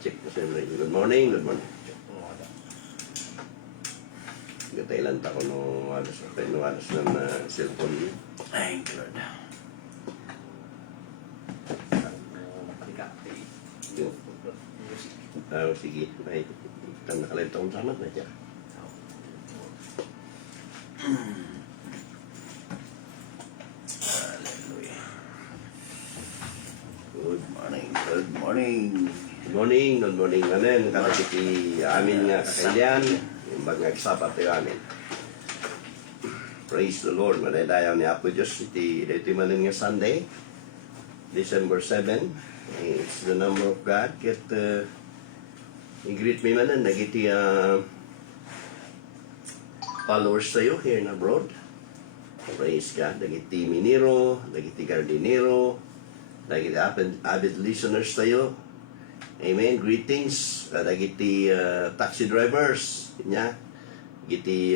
check mo siyempre. Good morning, good morning. Gatailan ta ko no alas ng cellphone niyo. Thank you, Lord. Sige. Ay, nakalimutan akong salamat na siya. Hallelujah. Good morning, good morning. Good morning, good morning. Amen. Kalagiti amin nga kakailyan. Yung bag nga kasapat tayo amin. Praise the Lord. Manadayaw ni Apo Diyos. Ito manin nga Sunday. December 7. It's the number of God. Ket i-greet me manan. Nagiti followers tayo here in abroad. Praise God. Nagiti minero. Nagiti gardinero. Nagiti avid listeners tayo. Amen. Greetings. Nagiti taxi drivers. Nya. Giti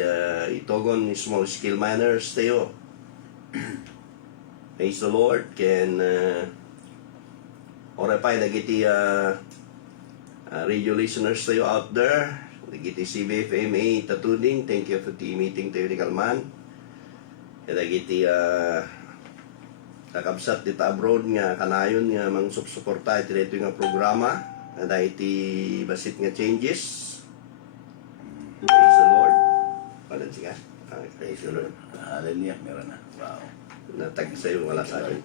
itogon small scale miners tayo. Praise the Lord. Ken orepay nagiti radio listeners tayo out there. Nagiti CBFMA tatuding. Thank you for the meeting tayo ni Kalman. Nagiti kakabsat dita abroad nga kanayon nga mang suporta iti dito nga programa. Nada iti basit nga changes. Praise the Lord. Padan siya. Praise the Lord. Hallelujah, meron na. Wow. Natag sa'yo, wala sa akin.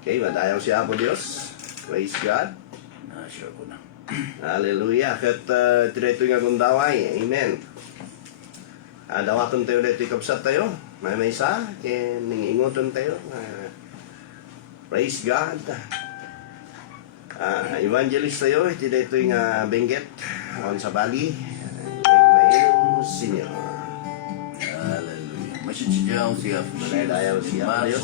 Okay, madayaw siya po Diyos. Praise God. Na-sure ko na. Hallelujah. Kat ito nga kundaway. Amen. Dawaton tayo dito kapsat tayo. May isa. Kaya ningingoton tayo. Praise God. Evangelist tayo. Ito dito yung Benguet. On sa Bali. Mayroon Senior. Hallelujah. Masyadyaw siya po siya. Madaya siya po Diyos.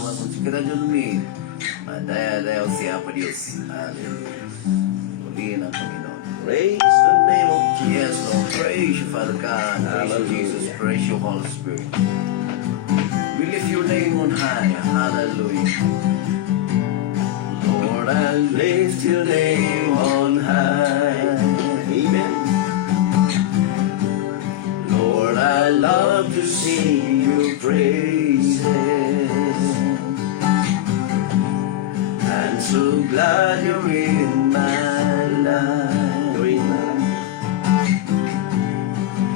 Madaya siya po Diyos. Hallelujah. Muli ng Panginoon. Praise the name of Jesus. Yes, Lord. Praise you, Father God. Praise you, Jesus. Praise you, Holy Spirit. We lift your name on high. Hallelujah. Lord, I lift your name on high. Amen. Lord, I love to sing your praises. I'm so glad you're in my life. Doing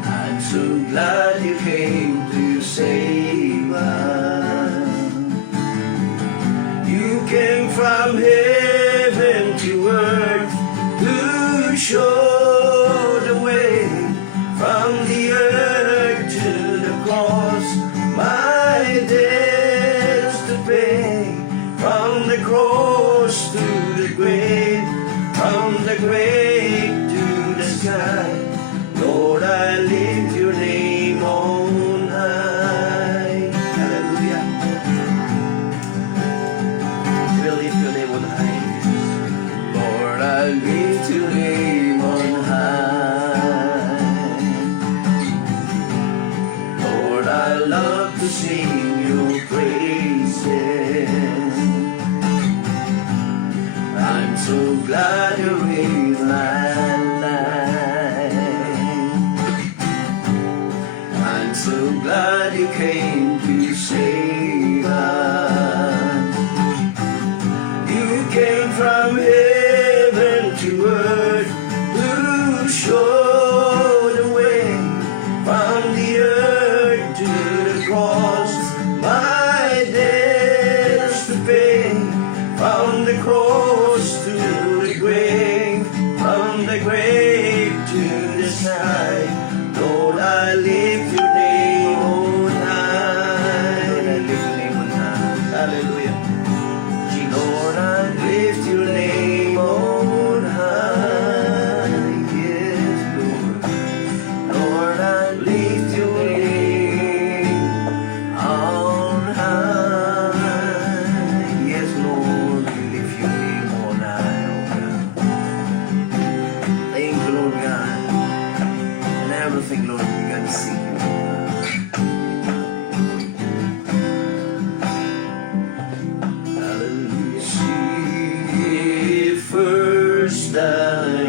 I'm so glad you came to save us. You came from heaven to earth to show the way from the earth to the cross. My debts to pay from the cross to the grave, from the grave to the sky. Lord, I lift your name on high. Hallelujah. We'll lift your name on high. Lord, I lift your name on high. Lord, I love to sing your praises. I'm so glad you're in my life. I'm so glad you came to save us. You came from heaven to earth to show the way from the earth to the cross. My debts to pay from the cross to the grave, from the grave to the sky. Lord, I lift your name on high. Lord, I lift your name on high. Hallelujah. Lord, I lift your name on high. Yes, Lord. Lord, I lift your name on high. Yes, Lord, we lift your name on high, oh God. Thank you, Lord God. And everything, Lord, we got to see you, oh God. Hallelujah. See first thy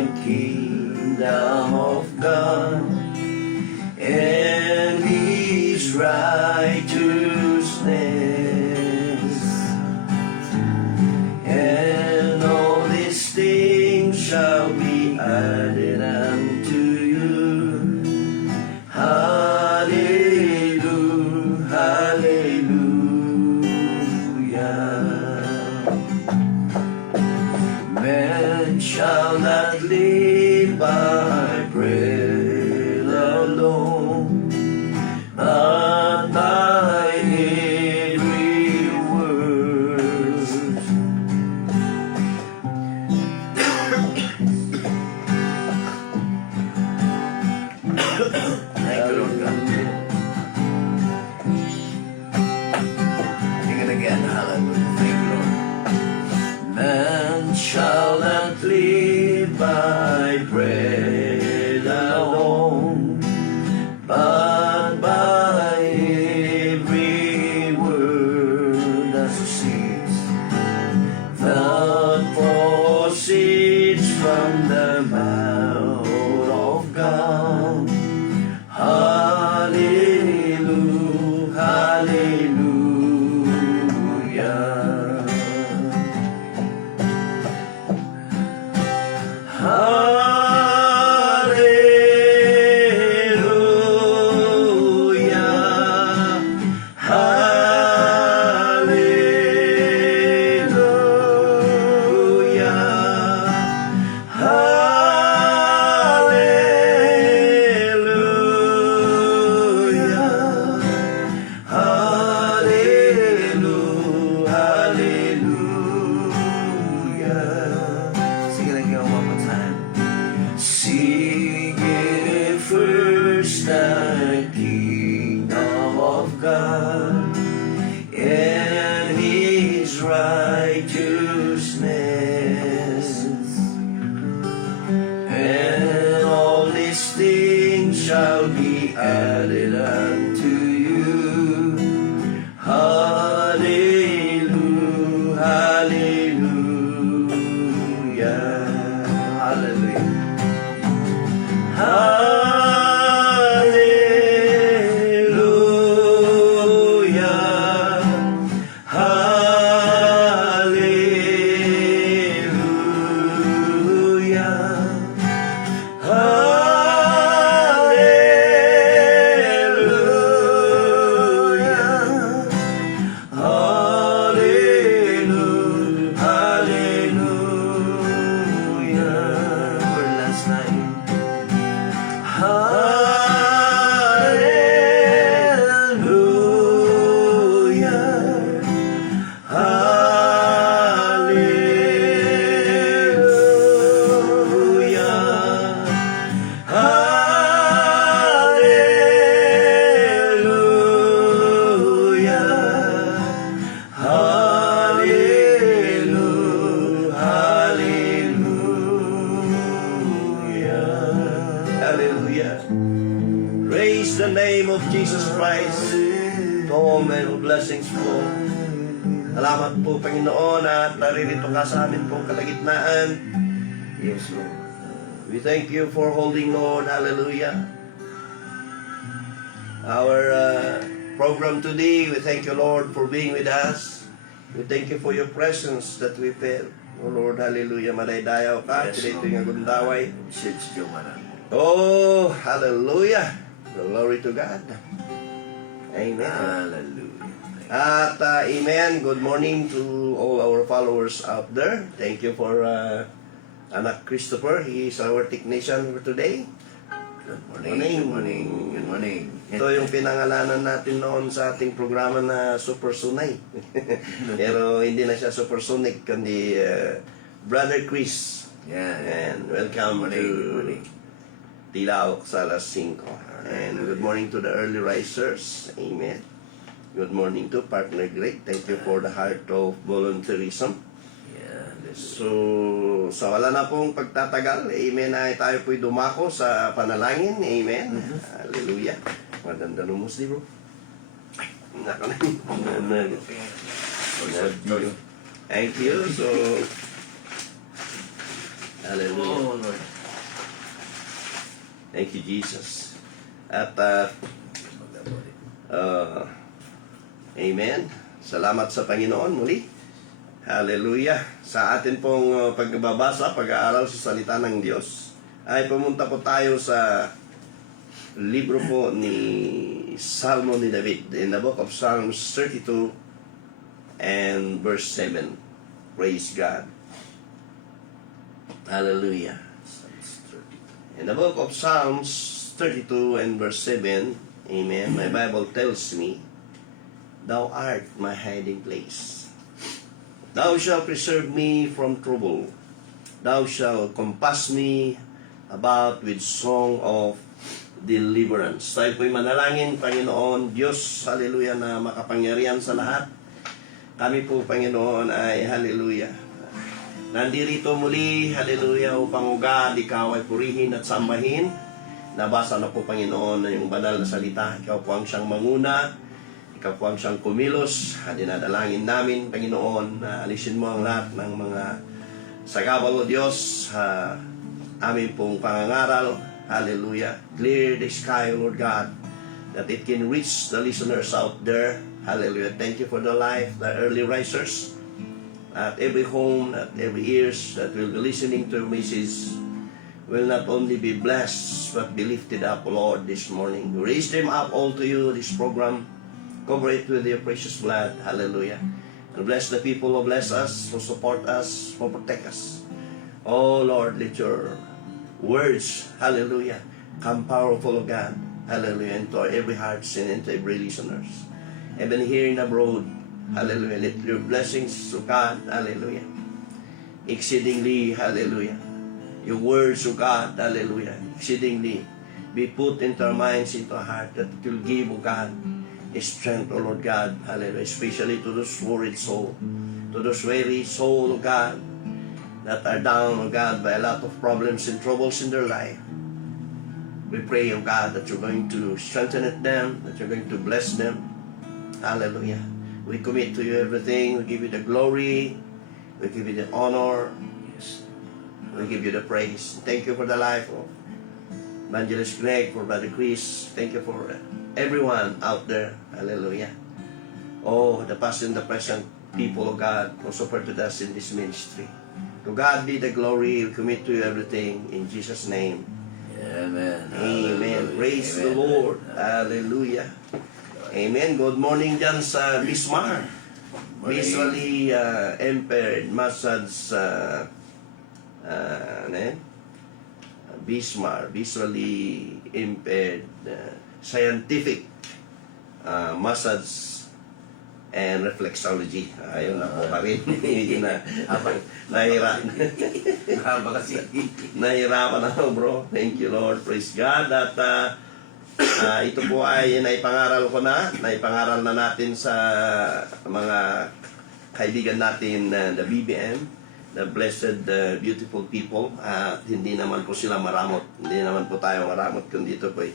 shall be added unto you. Hallelujah, hallelujah. Man shall not live by bread alone, but by every word. Thank you, Lord God. Sing it again, hallelujah. Thank you, Lord. Man shall not live by bread alone, but by every word that proceeds from the mouth of God. Hallelujah, hallelujah. Hallelujah, hallelujah, hallelujah. Sing it again one more time. Seek ye first the kingdom of God and His righteousness, and all these things shall be added unto you. Hallelujah, hallelujah, hallelujah. Hallelujah, hallelujah, hallelujah, hallelujah. For last night. Hallelujah, hallelujah, hallelujah. Hallelujah. Praise the name of Jesus Christ. To all may blessings po. Salamat po, Panginoon, at naririto ka sa amin pong kalagitnaan. Yes, Lord. We thank you for holding, Lord. Hallelujah. Our program today, we thank you, Lord, for being with us. We thank you for your presence that we felt. Oh, Lord, hallelujah. Madaydayaw ka. Yes, Dito Lord. yung agundaway. Sits Jomanan. Oh, hallelujah. Glory to God. Amen. Hallelujah. At amen, good morning to all our followers out there. Thank you for Anak Christopher. He is our technician for today. Good morning. Good morning. Good morning. Ito yung pinangalanan natin noon sa ating programa na Super Sunay. Pero hindi na siya Super Sonic, kundi Brother Chris. Yeah. And welcome Good morning. Good to morning. Tilaok sa alas 5. And good morning to the early risers. Amen. Good morning to Partner Greg. Thank you for the heart of volunteerism. Yeah. So, sa wala na pong pagtatagal, amen, ay tayo po'y dumako sa panalangin. Amen. Hallelujah. Maganda lumus, di bro. Ay, naka na yun. Thank you. So, hallelujah. Oh, Lord. Thank you, Jesus. At, amen. Salamat sa Panginoon muli. Hallelujah. Sa atin pong pagbabasa, pag-aaral sa salita ng Diyos, ay pumunta po tayo sa libro po ni Salmo ni David, in the book of Psalms 32 and verse 7. Praise God. Hallelujah. In the book of Psalms 32 and verse 7, amen, my Bible tells me, Thou art my hiding place. Thou shalt preserve me from trouble. Thou shalt compass me about with song of deliverance. Tayo po'y manalangin, Panginoon, Diyos, hallelujah, na makapangyarihan sa lahat. Kami po, Panginoon, ay hallelujah. Nandirito muli, hallelujah, upang ugad, ikaw ay purihin at sambahin. Nabasa na po, Panginoon, na yung banal na salita. Ikaw po ang siyang manguna. Ikaw po ang siyang kumilos. Dinadalangin namin, Panginoon, na alisin mo ang lahat ng mga sagabal o Diyos. Amin pong pangangaral. Hallelujah. Clear the sky, Lord God, that it can reach the listeners out there. Hallelujah. Thank you for the life, the early risers, at every home, at every ears that will be listening to your message will not only be blessed, but be lifted up, Lord, this morning. Raise them up all to you, this program. Cover it with your precious blood. Hallelujah. And bless the people who bless us, who support us, who protect us. Oh, Lord, let your words, hallelujah, come powerful of God. Hallelujah. Into every heart and into every listeners. Even here in abroad, hallelujah, let your blessings to God, hallelujah, exceedingly, hallelujah, your words to God, hallelujah, exceedingly be put into our minds, into our heart, that it will give, O God, a strength, O Lord God, hallelujah, especially to those worried soul, to those weary soul, O God, that are down, O God, by a lot of problems and troubles in their life. We pray, O God, that you're going to strengthen them, that you're going to bless them. Hallelujah. We commit to you everything. We give you the glory. We give you the honor. Yes. We give you the praise. Thank you for the life of Evangelist Greg, for Brother Chris. Thank you for everyone out there. Hallelujah. Oh, the past and the present people of God who supported us in this ministry. To God be the glory. We commit to you everything in Jesus' name. Amen. Amen. Hallelujah. Praise Amen. the Lord. Hallelujah. Amen. Good morning dyan sa Bismarck. Morning. Visually impaired massage ano yan? Bismarck. Visually impaired scientific massage and reflexology. Ayun na po kami. Hindi na. Haba kasi. Nahirapan ako, bro. Thank you, Lord. Praise God. At ito po ay naipangaral ko na. Naipangaral na natin sa mga kaibigan natin, the BBM, the Blessed Beautiful People. At hindi naman po sila maramot. Hindi naman po tayo maramot. Kundi dito po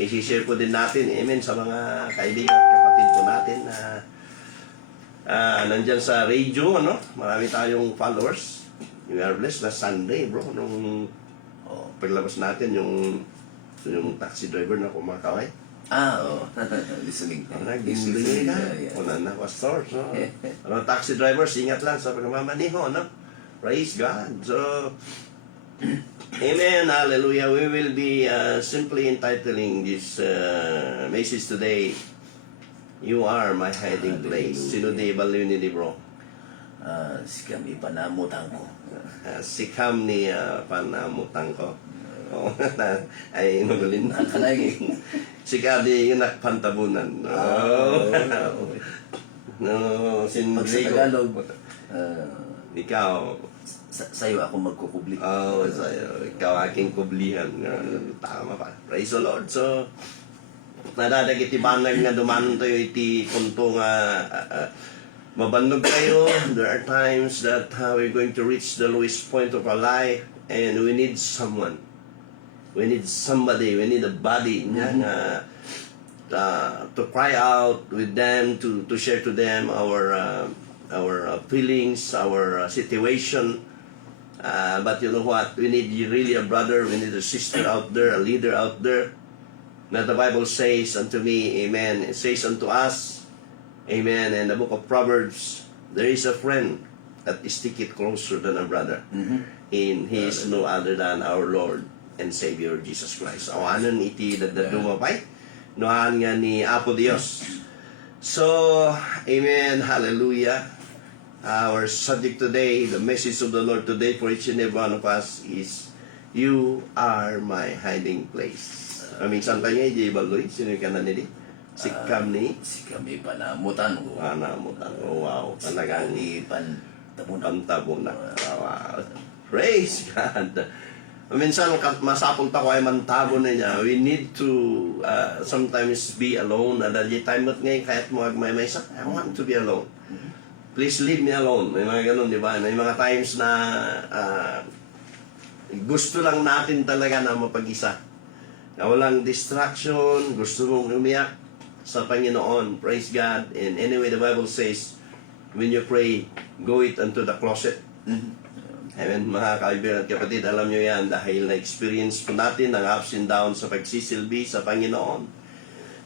i-share po din natin, amen, sa mga kaibigan at kapatid po natin na nandyan sa radio, ano? Marami tayong followers. We are blessed na Sunday, bro. Nung paglabas natin, yung taxi driver na kumakaway. Oo. Listening. Nag-listening ka. Una na, pastor. So, taxi drivers, ingat lang sa pagmamaniho, no? Praise God. So, amen, hallelujah. We will be simply entitling this message today, You are my hiding place. Sino di baliw ni bro? Si kami panamutan ko. Sikam ni panamutan ko. Ay, magulin na. Nakalagi. Si Kadi yung nakpantabunan. No, Pag sa Tagalog, ikaw. sa'yo ako magkukubli. Sa'yo. Ikaw aking kublihan. Tama pa. Praise the Lord. So, nadadagit ibanag nga dumanon tayo iti punto nga mabandog kayo. There are times that we're going to reach the lowest point of our life and we need someone. We need somebody. We need a body nga to cry out with them, to share to them our feelings, our situation. But you know what? We need really a brother. We need a sister out there, a leader out there. That the Bible says unto me, amen. It says unto us, amen. In the book of Proverbs, there is a friend that stick it closer than a brother. Mhm. In He is no other than our Lord and Savior Jesus Christ. Awanan iti dadumapay. Noan nga ni Apo Dios. So, amen, hallelujah. Our subject today, the message of the Lord today for each and every one of us is, you are my hiding place. Minsan pa niya, J. Baloy, sino yung kanan nila? Si Cam ni? Si kami panamutan ko. Panamutan. Oh, wow. Talagang Kami pantabunan. pantabunan. Wow. Praise God. Minsan, masapol ta ko ay mantabo na niya. We need to sometimes be alone. At the time not ngayon, kahit mo may isa, I want to be alone. Please leave me alone. May mga ganun, di ba? May mga times na gusto lang natin talaga na mapag-isa. Na walang distraction, gusto mong umiyak sa Panginoon. Praise God. And anyway, the Bible says, when you pray, go it unto the closet. Amen, mga kaibigan at kapatid, alam nyo yan dahil na-experience po natin ang ups and downs sa pagsisilbi sa Panginoon.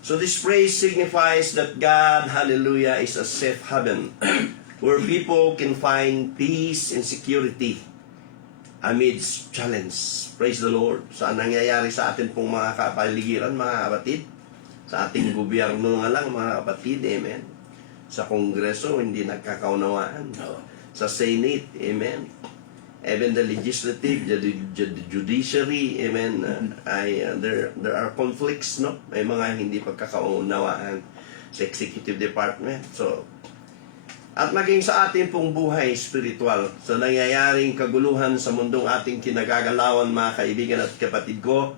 So this praise signifies that God, hallelujah, is a safe haven where people can find peace and security amidst challenge. Praise the Lord. Saan nangyayari sa atin pong mga kapaligiran, mga kapatid? Sa ating gobyerno nga lang, mga kapatid, amen. Sa Kongreso, hindi nagkakaunawaan. Sa Senate, amen. Even the legislative, the judiciary, amen, there are conflicts, no? May mga hindi pagkakaunawaan sa executive department. So, at maging sa ating pong buhay spiritual, sa nangyayaring kaguluhan sa mundong ating kinagagalawan, mga kaibigan at kapatid ko,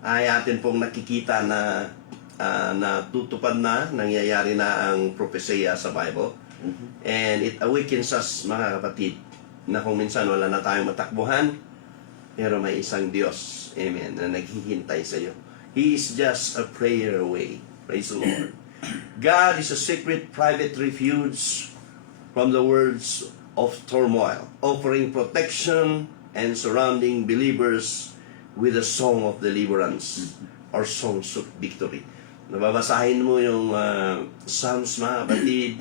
ay atin pong nakikita na natutupad na, nangyayari na ang propesya sa Bible. And it awakens us, mga kapatid, na kung minsan wala na tayong matakbuhan, pero may isang Diyos, amen, na naghihintay sa iyo. He is just a prayer away. Praise the Lord. God is a secret private refuge from the words of turmoil, offering protection and surrounding believers with a song of deliverance or songs of victory. Nababasahin mo yung Psalms, mga kapatid.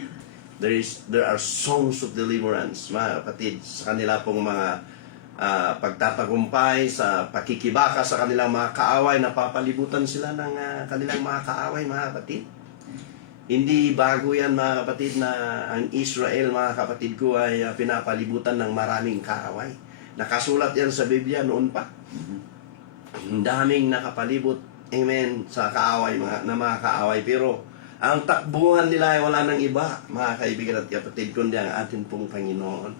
There are songs of deliverance, mga kapatid, sa kanila pong mga pagtatagumpay, sa pakikibaka sa kanilang mga kaaway, napapalibutan sila ng kanilang mga kaaway, mga kapatid. Hindi bago yan, mga kapatid, na ang Israel, mga kapatid ko, ay pinapalibutan ng maraming kaaway. Nakasulat yan sa Biblia noon pa. Ang daming nakapalibot, amen, sa kaaway, mga kaaway. Pero ang takbuhan nila ay wala ng iba, mga kaibigan at kapatid, kundi ang atin pong Panginoon.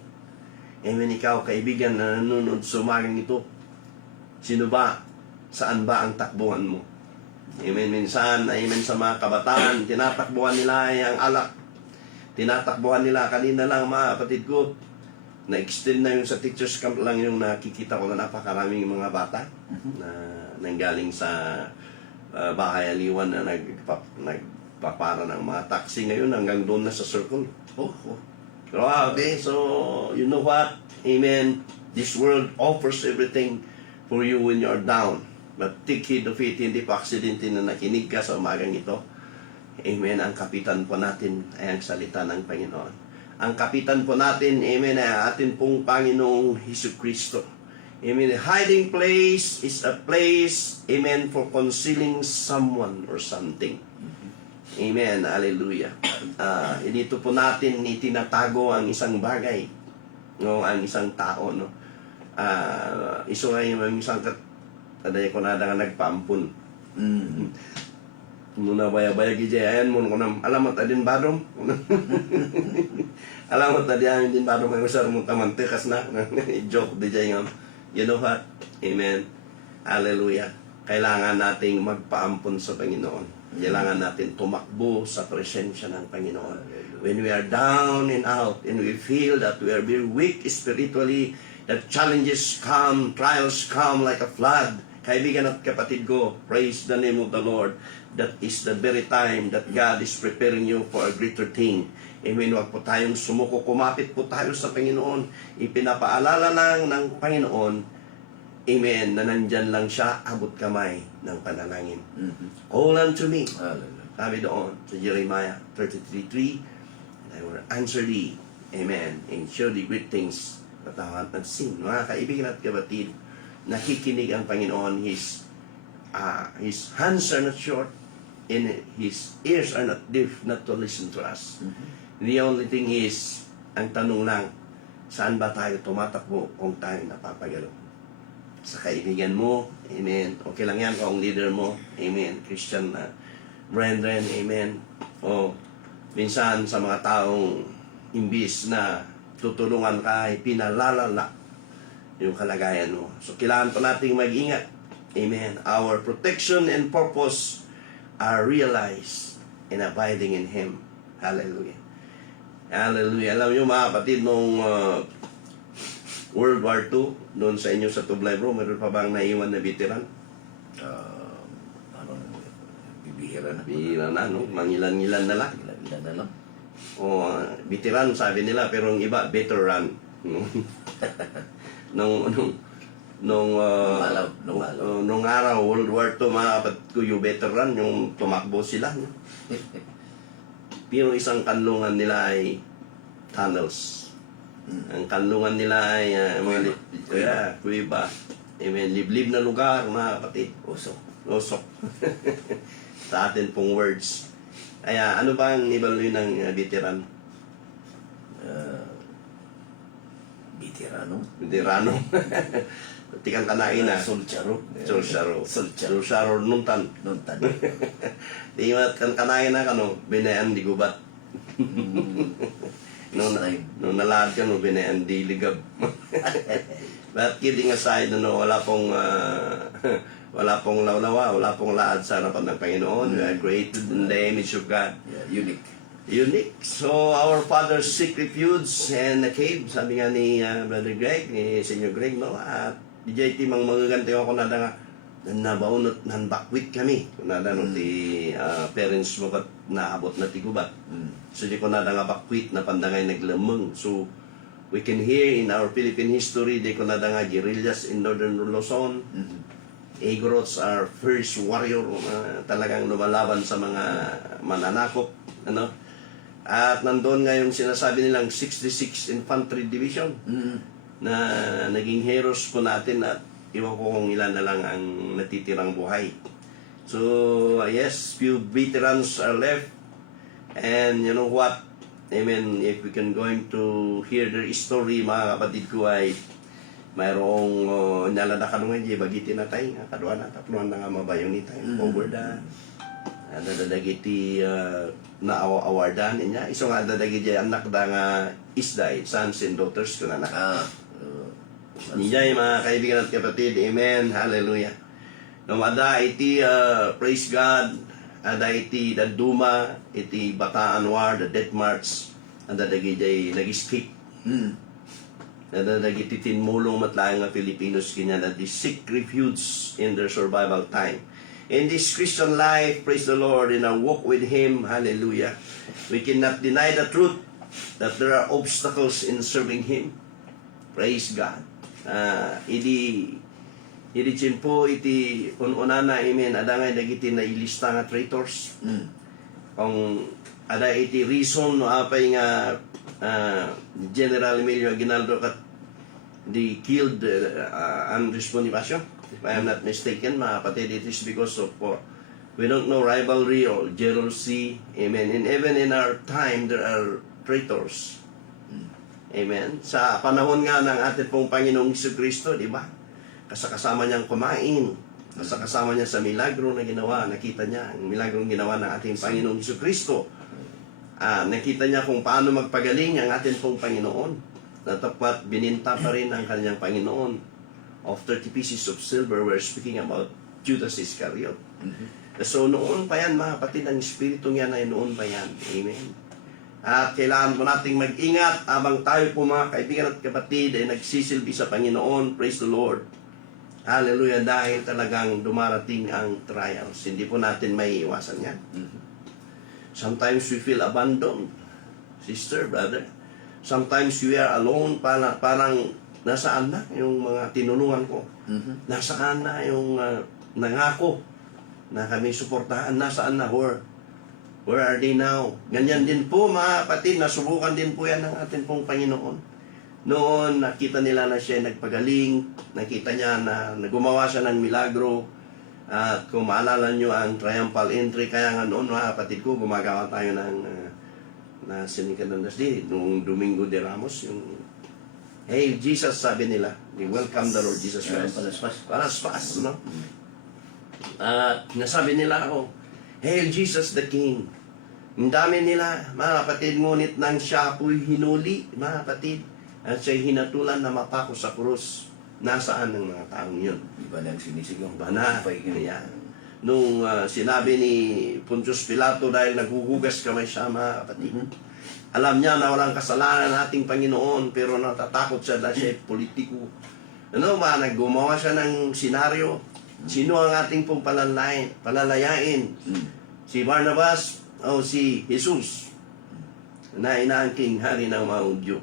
Amen, ikaw, kaibigan na nanonood sa umagang ito. Sino ba? Saan ba ang takbuhan mo? Amen, minsan, amen, sa mga kabataan, tinatakbuhan nila ay ang alak. Tinatakbuhan nila, kanina lang, mga kapatid ko, na-extend na yung sa teacher's camp lang yung nakikita ko na napakaraming mga bata na nanggaling sa bahay aliwan na nagpapara ng mga taxi ngayon hanggang doon na sa circle. Grabe. So, you know what? Amen. This world offers everything for you when you're down. But take heed of it, hindi pa aksidente na nakinig ka sa umagang ito. Amen. Ang kapitan po natin ay ang salita ng Panginoon. Ang kapitan po natin, amen, ay atin pong Panginoong Hesukristo. Amen. A hiding place is a place, amen, for concealing someone or something. Amen. Hallelujah. Dito po natin itinatago ang isang bagay, no, ang isang tao, no. Iso nga yung isang taday ko na nga nagpaampun. Muna baya-baya gijayan mo ko na alamat adin badom. Alamat adin din badom may usar mo tamantekas na. Joke di jayan. You know what? Amen. Hallelujah. Kailangan nating magpaampun sa Panginoon. Kailangan natin tumakbo sa presensya ng Panginoon. When we are down and out and we feel that we are very weak spiritually, that challenges come, trials come like a flood. Kaibigan at kapatid ko, praise the name of the Lord. That is the very time that God is preparing you for a greater thing. Amen. Huwag po tayong sumuko. Kumapit po tayo sa Panginoon. Ipinapaalala lang ng Panginoon, amen, na nandyan lang siya, abot kamay ng panalangin. Hold on to me. Sabi doon sa Jeremiah 33:3, and I will answer thee Amen. And show the great things that thou hast not seen. Mga kaibigan at kapatid, nakikinig ang Panginoon. His hands are not short, and His ears are not deaf not to listen to us. The only thing is, ang tanong lang, saan ba tayo tumatakbo kung tayo napapagalo? Sa kaibigan mo, amen. Okay lang yan kung leader mo, amen. Christian brethren, amen. O minsan sa mga taong imbis na tutulungan ka, ay pinalalala yung kalagayan mo. So kailangan pa nating mag-ingat, amen. Our protection and purpose are realized in abiding in Him. Hallelujah. Hallelujah. Alam nyo mga kapatid, nung World War II, doon sa inyo sa Tublay bro, meron pa bang naiwan na veteran? Ano, bibihira na. Bihira na, no? Mangilan-ngilan na lang. Ilan na lang. O, veteran sabi nila, pero yung iba, veteran. Nung araw, World War II, mga kapatid ko, yung veteran, yung tumakbo sila. No? Pero isang kanlungan nila ay tunnels. Ang kanlungan nila ay kuiba. Amen. Liblib na lugar, mga kapatid. Usok. Sa atin pong words. Kaya, ano ba ang ibaloy ng veteran? Veterano. Tikang kanain na. Sulcharo. Nuntan. Di mat kan kanain na kano, binayan di gubat. No nalad ka no, binayan di ligab. But kidding aside, wala pong lawlawa, wala pong laad sa harapan ng Panginoon. We are created in the image of God. Yeah, Unique. So, our Father's seek refuge and a cave. Sabi nga ni Brother Greg, ni Senior Greg, no? At DJT, mga ganti ako na nga, nabaunot, nanbakwit kami. Kunada no, ti parents mo kat naabot na tigubat. So, di ko na nga bakwit na pandangay naglamang. So, we can hear in our Philippine history, di ko na nga guerrillas in Northern Luzon. Igorots are first warrior, talagang lumalaban sa mga mananakop. Ano? At nandoon nga yung sinasabi nilang 66 Infantry Division na naging heroes po natin at iwan ko kung ilan na lang ang natitirang buhay. So, yes, few veterans are left. And you know what? Amen. If we can going to hear their story, mga kapatid ko ay mayroong nalada ka nung hindi bagitin na tayo. Kaduan na, tapluan na nga mabayon ni tayo. Over da. Dadagiti na awardan niya. Iso nga dadagiti anak da nga isday, sons and daughters ko na na. Niya mga kaibigan at kapatid. Amen. Hallelujah. Namada iti praise God. Ada iti daduma, iti Bataan War, the Death March. Ada dadagiti nag-escape. Nadadagiti tinmulong matlaang nga Filipinos kanya na they seek refuge in their survival time. In this Christian life, praise the Lord, in our walk with Him, hallelujah, we cannot deny the truth that there are obstacles in serving Him. Praise God. Idi chimpo iti ununana, amen, adangay dagiti na ilista nga traitors. Kung ada iti reason no apay nga General Emilio Aguinaldo kat they killed Andres Bonifacio, if I am not mistaken, mga kapatid, it is because of we don't know rivalry or jealousy, amen. And even in our time, there are traitors, amen. Sa panahon nga ng ating pong Panginoong Jesucristo, di ba? Kasama niyang kumain, kasama niya sa milagro na ginawa, nakita niya ang milagro ginawa ng ating Panginoong Jesucristo. Nakita niya kung paano magpagaling ang ating pong Panginoon. Natapat, bininta pa rin ang kanyang Panginoon. Of 30 pieces of silver, we're speaking about Judas Iscariot. So noon pa yan, mga kapatid, ang Espiritu niya na noon pa yan. Amen. At kailangan po nating mag-ingat habang tayo po mga kaibigan at kapatid ay nagsisilbi sa Panginoon. Praise the Lord. Hallelujah. Dahil talagang dumarating ang trials. Hindi po natin may iwasan yan. Sometimes we feel abandoned, sister, brother. Sometimes we are alone, parang nasaan na yung mga tinulungan ko? Nasaan na yung nangako na kami suportahan? Nasaan na? Or Where are they now? Ganyan din po mga kapatid, nasubukan din po yan ng ating pong Panginoon. Noon, nakita nila na siya nagpagaling, nakita niya na gumawa siya ng milagro, at kung maalala nyo ang triumphal entry, kaya nga noon mga kapatid ko, gumagawa tayo ng na Sinicadandas Day, noong Domingo de Ramos, yung Hail Jesus, sabi nila. They welcome the Lord Jesus Christ. Palaspas, no? At nasabi nila ako, Hail Jesus the King. Ang dami nila, mga kapatid, ngunit nang siya po'y hinuli, mga kapatid, at siya'y hinatulan na mapako sa krus. Nasaan ang mga taong yun? Iba na ang sinisigaw. Iba na. Kaya, nung sinabi ni Pontius Pilato dahil naghuhugas kamay siya, mga kapatid, alam niya na walang kasalanan ng ating Panginoon, pero natatakot siya dahil siya politiko. Ano, naggumawa siya ng senaryo. Sino ang ating pong palalayain? Si Barnabas o si Jesus na inaangking hari ng mga Hudyo.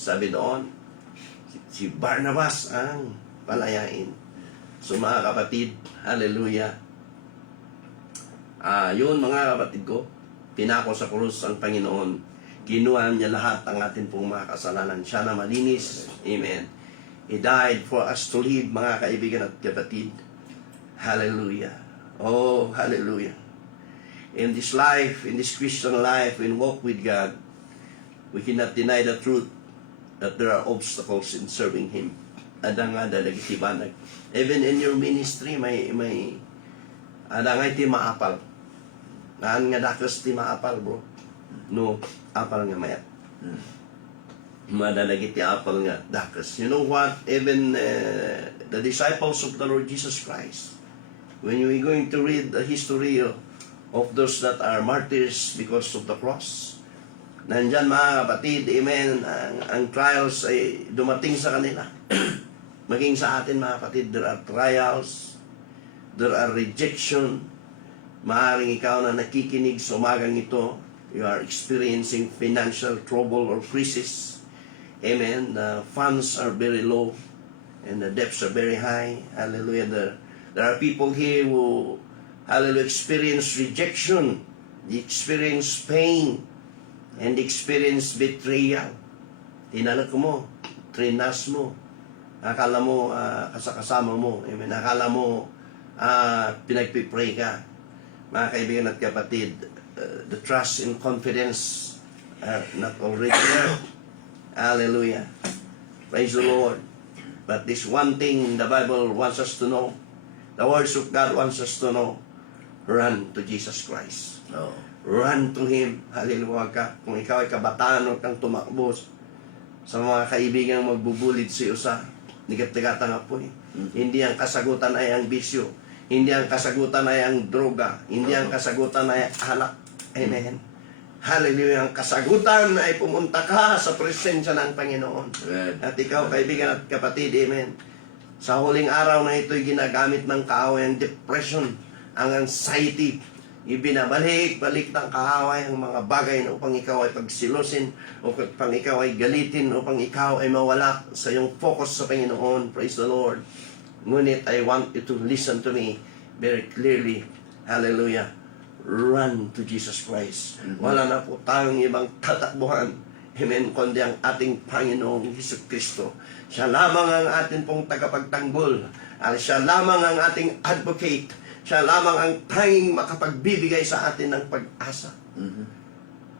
Sabi doon, si Barnabas ang palayain. So mga kapatid, hallelujah. Yun mga kapatid ko, pinako sa krus ang Panginoon. Kinuha niya lahat ang ating pong mga kasalanan. Siya na malinis. Amen. He died for us to live, mga kaibigan at kapatid. Hallelujah. Oh, hallelujah. In this life, in this Christian life, when we walk with God, we cannot deny the truth that there are obstacles in serving Him. Ada nga dalagitibanag. Even in your ministry, may ada nga iti maapal. Naan nga dakas ti maapal, bro. No, apal nga mayat. Madalagiti apal nga dakas. You know what? Even the disciples of the Lord Jesus Christ, when we're going to read the history of those that are martyrs because of the cross, nandyan mga kapatid, amen, ang trials ay dumating sa kanila. Maging sa atin mga kapatid, there are trials, there are rejection. Maaaring ikaw na nakikinig sa umagang ito, you are experiencing financial trouble or crisis. Amen. The funds are very low and the debts are very high. Hallelujah. There are people here who, hallelujah, experience rejection, they experience pain, and experience betrayal. Tinalak mo, trinas mo, akala mo kasama mo, amen. Akala mo pinagpipray ka. Mga kaibigan at kapatid, the trust and confidence are not already there. Hallelujah. Praise the Lord. But this one thing the Bible wants us to know, the words of God wants us to know, run to Jesus Christ. Oh. Run to Him. Hallelujah ka. Kung ikaw ay kabataan, huwag kang tumakbo sa mga kaibigan magbubulid sa iyo sa nigat-nigata nga po. Hindi ang kasagutan ay ang bisyo. Hindi ang kasagutan ay ang droga. Hindi ang kasagutan ay alak. Amen. Hallelujah. Ang kasagutan ay pumunta ka sa presensya ng Panginoon. Amen. At ikaw, kaibigan at kapatid, amen. Sa huling araw na ito'y ginagamit ng kaaway ang depression, ang anxiety. Ibinabalik-balik ng kaaway ang mga bagay na upang ikaw ay pagsilusin, upang ikaw ay galitin, upang ikaw ay mawala sa iyong focus sa Panginoon. Praise the Lord. Ngunit I want you to listen to me very clearly. Hallelujah. Run to Jesus Christ. Wala na po tayong ibang tatakbuhan. Amen. Kundi ang ating Panginoong Jesucristo. Siya lamang ang ating pong tagapagtanggol. At siya lamang ang ating advocate. Siya lamang ang tanging makapagbibigay sa atin ng pag-asa.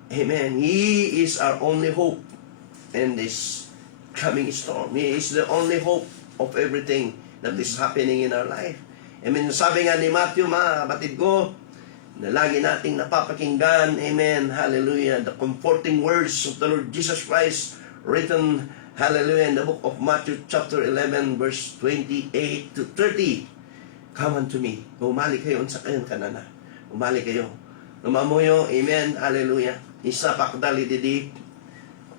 Amen. He is our only hope in this coming storm. He is the only hope of everything that is happening in our life. Amen. Sabi nga ni Matthew, mga kapatid ko, na lagi nating napapakinggan, amen, hallelujah, the comforting words of the Lord Jesus Christ written, hallelujah, in the book of Matthew chapter 11 verse 28 to 30. Come unto me. Umali kayo sa kayong kanana. Umali kayo. Lumamuyo, amen, hallelujah. Isa pakdal ididi.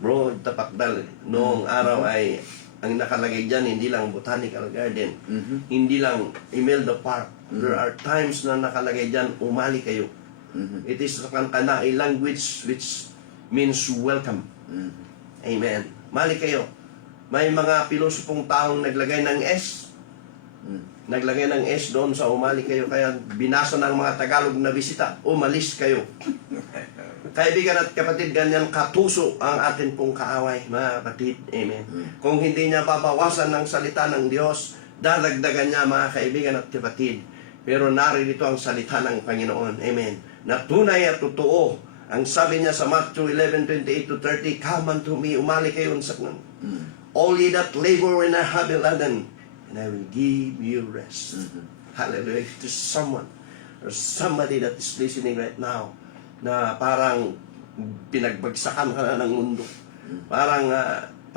Bro, tapakdal. Noong araw ay ang nakalagay dyan, hindi lang botanical garden. Hindi lang Imelda Park. There are times na nakalagay dyan, umali kayo. It is a language which means welcome. Amen. Mali kayo. May mga pilosopong taong naglagay ng S. Naglagay ng S doon sa umali kayo, kaya binasa ng mga Tagalog na bisita, umalis kayo. Kaibigan at kapatid, ganyan katuso ang atin pong kaaway, mga kapatid. Amen. Kung hindi niya babawasan ng salita ng Diyos, dadagdagan niya, mga kaibigan at kapatid. Pero narito ang salita ng Panginoon. Amen. Na tunay at totoo. Ang sabi niya sa Matthew 11:28-30, "Come unto me, umali kayo sa all ye that labor and are heavy laden, and I will give you rest." Hallelujah. To someone or somebody that is listening right now, na parang pinagbagsakan ka na ng mundo. Parang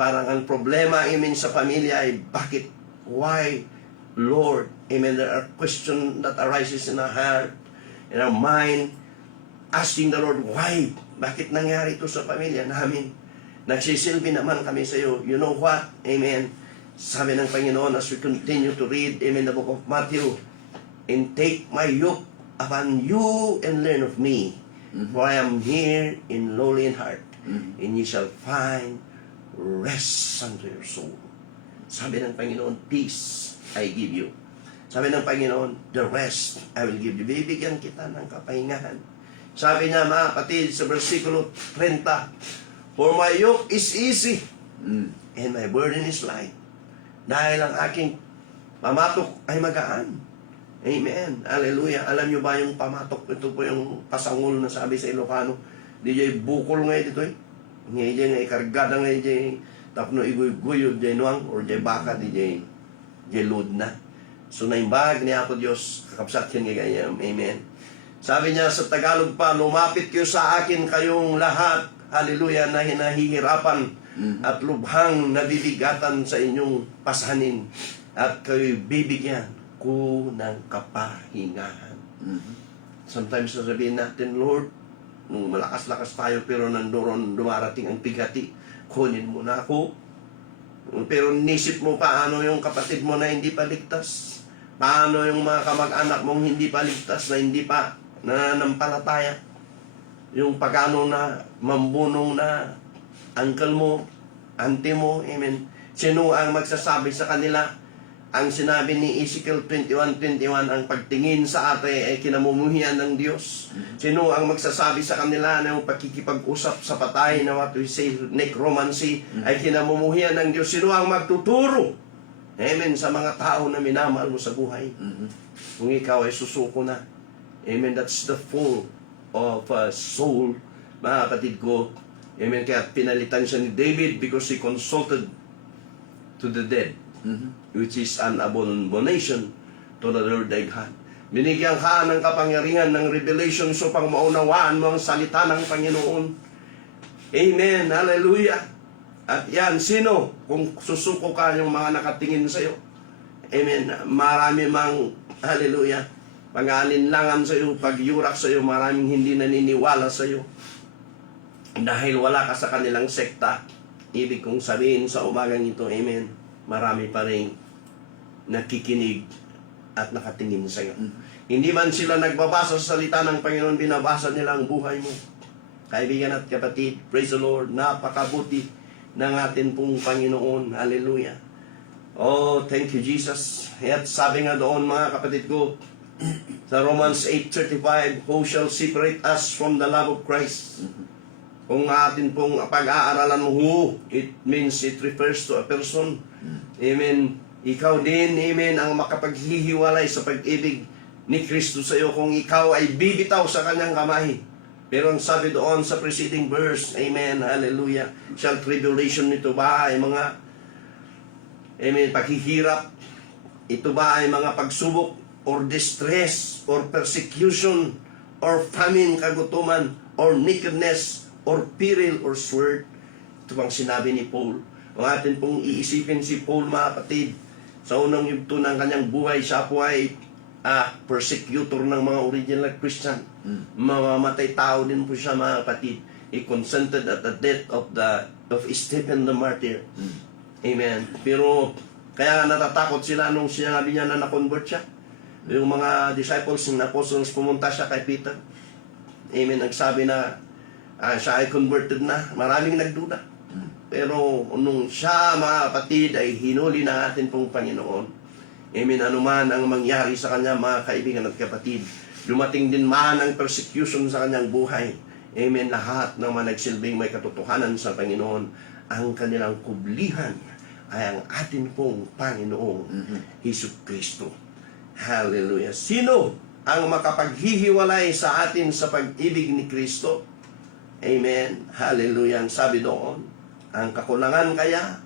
ang problema, amen, sa pamilya ay bakit? Why, Lord? Amen. There are questions that arises in our heart, in our mind, asking the Lord, why? Bakit nangyari ito sa pamilya namin? Nagsisilbi naman kami sa iyo. You know what? Amen. Sabi ng Panginoon as we continue to read, amen, the book of Matthew, "And take my yoke upon you and learn of me. For I am here in lowly in heart, and ye shall find rest unto your soul." Sabi ng Panginoon, peace I give you. Sabi ng Panginoon, the rest I will give you. Bibigyan kita ng kapahingahan. Sabi niya, mga kapatid, sa versikulo 30, "For my yoke is easy, and my burden is light." Dahil ang aking pamatok ay magaan. Amen. Hallelujah. Alam nyo ba yung pamatok? Ito po yung pasangol na sabi sa Ilocano. Di jay bukol ngayon dito eh. Ngayon jay nga ikargada ngayon jay tapno iguy-guyod jay nuang or jay baka di jay load na. So na imbag niya ako Diyos kakapsat yan nga gayam. Amen. Sabi niya sa Tagalog pa, "Lumapit kayo sa akin kayong lahat, hallelujah, na hinahihirapan at lubhang nabibigatan sa inyong pasanin at kayo'y bibigyan ko ng kapahingahan." Sometimes sasabihin natin, "Lord, nung malakas-lakas tayo pero nandoon dumarating ang bigati, kunin mo na ako." Pero nisip mo paano yung kapatid mo na hindi pa ligtas? Paano yung mga kamag-anak mong hindi pa ligtas, na hindi pa nananampalataya? Yung pagano na mambunong na uncle mo, auntie mo, amen. Sino ang magsasabi sa kanila? Ang sinabi ni Ezekiel 21:21, ang pagtingin sa ate ay kinamumuhian ng Diyos. Sino ang magsasabi sa kanila na yung pakikipag-usap sa patay na what we say necromancy ay kinamumuhian ng Diyos? Sino ang magtuturo? Amen, sa mga tao na minamahal mo sa buhay. Kung ikaw ay susuko na. Amen, that's the fall of soul, mga kapatid ko. Amen, kaya pinalitan siya ni David because he consulted to the dead. Which is an abomination to the Lord thy God. Binigyan ka ng kapangyarihan ng revelation so pang maunawaan mo ang salita ng Panginoon. Amen. Hallelujah. At yan, sino? Kung susuko ka yung mga nakatingin sa iyo. Amen. Marami mang, hallelujah, pag-aalinlangan sa iyo, pag-yurak sa iyo, maraming hindi naniniwala sa iyo. Dahil wala ka sa kanilang sekta. Ibig kong sabihin sa umagang ito, amen, marami pa rin nakikinig at nakatingin sa iyo. Hindi man sila nagbabasa sa salita ng Panginoon, binabasa nila ang buhay mo. Kaibigan at kapatid, praise the Lord, napakabuti ng atin pong Panginoon. Hallelujah. Oh, thank you, Jesus. At sabi nga doon, mga kapatid ko, sa Romans 8:35, "Who shall separate us from the love of Christ?" Kung atin pong pag-aaralan who, it means it refers to a person. Amen. Ikaw din, amen, ang makapaghihiwalay sa pag-ibig ni Kristo sa iyo kung ikaw ay bibitaw sa kanyang kamay. Pero ang sabi doon sa preceding verse, amen, hallelujah, shall tribulation, ito ba ay mga, amen, paghihirap? Ito ba ay mga pagsubok or distress or persecution or famine, kagutuman or nakedness or peril or sword? Ito bang sinabi ni Paul? Kung atin pong iisipin si Paul, mga kapatid, sa unang yugto ng kanyang buhay, siya po ay persecutor ng mga original Christian. Mamamatay tao din po siya, mga kapatid. He consented at the death of Stephen the martyr. Amen. Pero kaya natatakot sila nung sinabi niya na na-convert siya. Yung mga disciples ng apostles, pumunta siya kay Peter. Amen. Nagsabi na siya ay converted na. Maraming nagduda. Pero nung siya, mga kapatid, ay hinuli na atin pong Panginoon. Amen. Anuman ang mangyari sa kanya, mga kaibigan at kapatid. Dumating din man ang persecution sa kanyang buhay. Amen. Lahat ng mga nagsilbing may katotohanan sa Panginoon, ang kanilang kublihan ay ang atin pong Panginoong Hesus Kristo. Hallelujah. Sino ang makapaghihiwalay sa atin sa pag-ibig ni Kristo? Amen. Hallelujah. Ang sabi doon, ang kakulangan kaya,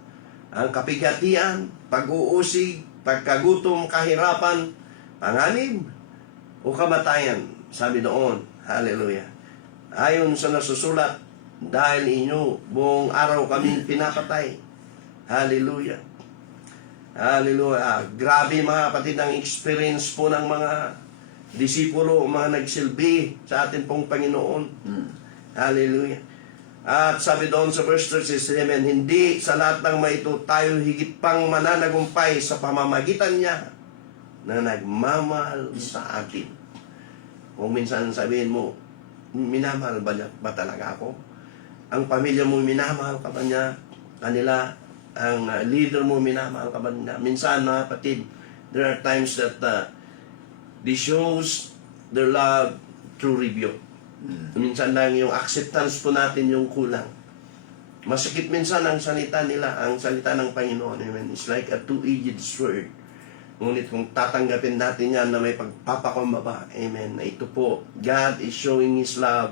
ang kapigatian, pag-uusig, pagkagutom, kahirapan, panganib, o kamatayan. Sabi doon, hallelujah. Ayon sa nasusulat, dahil inyo buong araw kami pinapatay. Hallelujah. Hallelujah. Grabe mga kapatid ang experience po ng mga disipulo, mga nagsilbi sa atin pong Panginoon. Hallelujah. At sabi doon sa verse 37, hindi sa lahat ng mga ito tayo higit pang mananagumpay sa pamamagitan niya na nagmamahal sa atin. Kung minsan sabihin mo, minamahal ba niya ba talaga ako? Ang pamilya mo, minamahal ka ba niya? Kanila, ang leader mo, minamahal ka ba niya? Minsan, mga kapatid, there are times that they shows their love through rebuke. Minsan lang yung acceptance po natin yung kulang. Masakit minsan ang salita nila, ang salita ng Panginoon. Amen. It's like a two-edged sword. Ngunit kung tatanggapin natin yan na may pagpapakumbaba, amen, na ito po, God is showing His love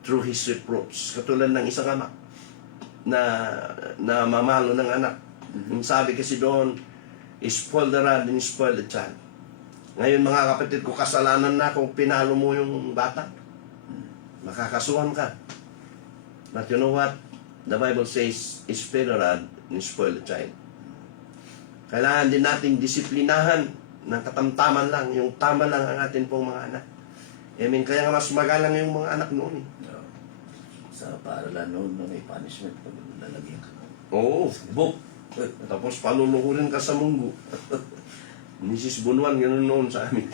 through His reproach. Katulad ng isang anak na mamalo ng anak. Yung sabi kasi doon, spoil the rod and spoil the child. Ngayon mga kapatid ko, kasalanan na kung pinalo mo yung bata. Makakasuhan ka. But you know what? The Bible says, spare the rod and spoil the child. Kailangan din nating disiplinahan ng katamtaman lang, yung tama lang ang atin pong mga anak. Amen. Kaya nga mas magalang yung mga anak noon. Sa paaralan noon na may punishment pag lalagyan ka. Oo, book. Tapos paluluhurin ka sa munggo. Mrs. Bunuan, ganoon noon sa amin.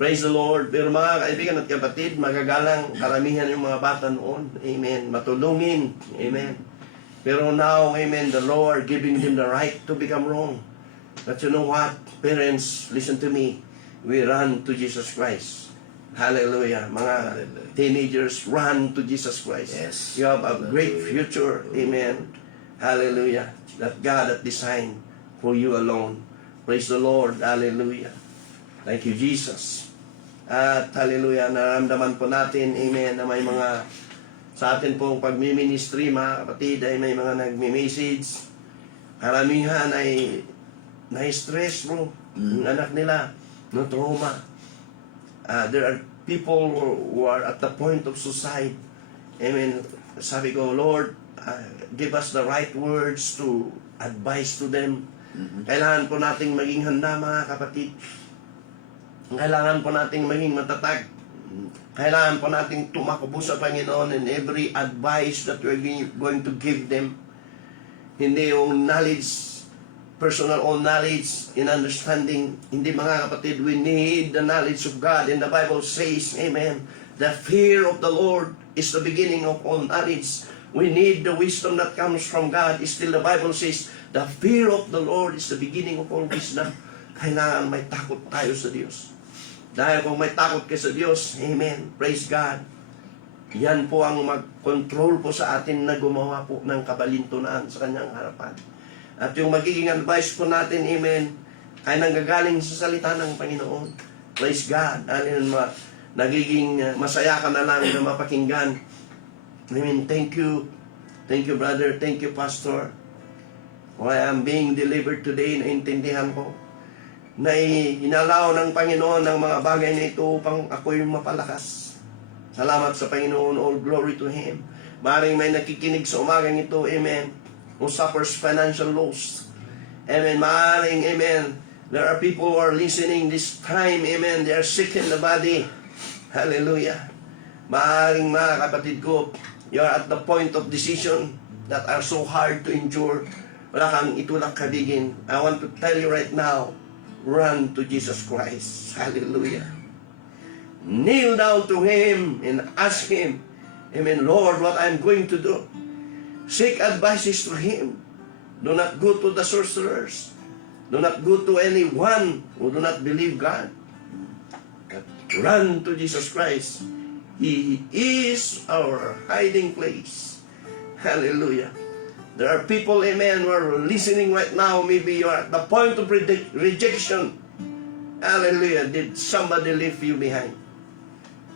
Praise the Lord. Pero mga kaibigan at kapatid, magagalang karamihan yung mga bata noon. Amen. Matulungin. Amen. Pero now, amen, the Lord giving them the right to become wrong. But you know what? Parents, listen to me. We run to Jesus Christ. Hallelujah. Mga teenagers, run to Jesus Christ. Yes. You have a great future. Amen. Hallelujah. That God has designed for you alone. Praise the Lord. Hallelujah. Thank you, Jesus. At hallelujah, naramdaman po natin, amen, na may mga sa atin pong pagmi-ministry, mga kapatid, ay may mga nagmi-message. Karamihan ay na-stress, bro. Yung anak nila, no trauma. There are people who are at the point of suicide. Amen. Sabi ko, Lord, give us the right words to advise to them. Kailangan po nating maging handa, mga kapatid. Kailangan po nating maging matatag. Kailangan po nating tumakbo sa Panginoon in every advice that we're going to give them. Hindi yung knowledge, personal own knowledge and understanding. Hindi, mga kapatid, we need the knowledge of God. And the Bible says, amen, the fear of the Lord is the beginning of all knowledge. We need the wisdom that comes from God. Still, the Bible says, the fear of the Lord is the beginning of all wisdom. Kailangan may takot tayo sa Diyos. Dahil kung may takot ka sa Diyos, amen, praise God, yan po ang mag-control po sa atin na gumawa po ng kabalintunaan sa kanyang harapan. At yung magiging advice po natin, amen, ay nanggagaling sa salita ng Panginoon. Praise God. Dahil nagiging masaya ka na lang na mapakinggan. Amen. Thank you. Thank you, brother. Thank you, pastor. Why I'm being delivered today, naintindihan ko na inalaw ng Panginoon ng mga bagay na ito upang ako'y mapalakas. Salamat sa Panginoon. All glory to Him. Maring may nakikinig sa umagang ito, amen, who suffers financial loss. Amen. Maring, amen, there are people who are listening this time, amen, they are sick in the body. Hallelujah. Maring, mga kapatid ko, you are at the point of decision that are so hard to endure. Wala kang itulak kabigin. I want to tell you right now, run to Jesus Christ. Hallelujah. Kneel down to Him and ask Him, amen, Lord, what I'm going to do. Seek advices to Him. Do not go to the sorcerers. Do not go to anyone who do not believe God. But run to Jesus Christ. He is our hiding place. Hallelujah. There are people, amen, who are listening right now. Maybe you are at the point of rejection. Hallelujah. Did somebody leave you behind?